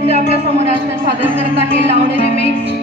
नृत्य आपल्या समोर आज सादर करत आहे लावणी रिमिक्स।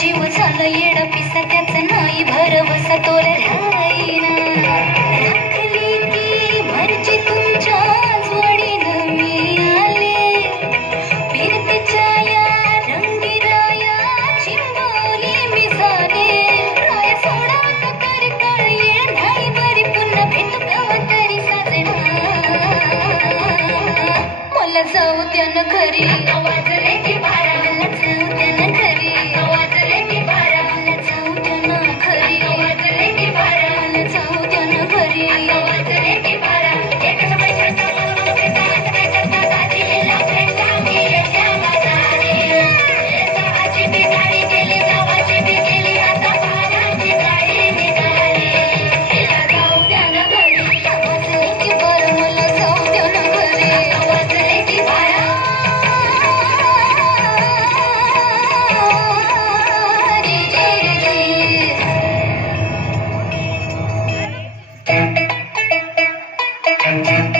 जीव झालं येड पिसा त्याचं नाही भरवसा तोरे राहीना राखली ती भरची तुमच्या जोडीनं मी आले फिरतेच्या या रंगीराया चिंबोली मी झाले राय सोडा का तरी काळ येळ नाही बरी पुन्हा भेटू केव्हा तरी साजना मला जाऊ द्या न घरी वाजले की बारा मला जाऊ द्या न घरी Thank you.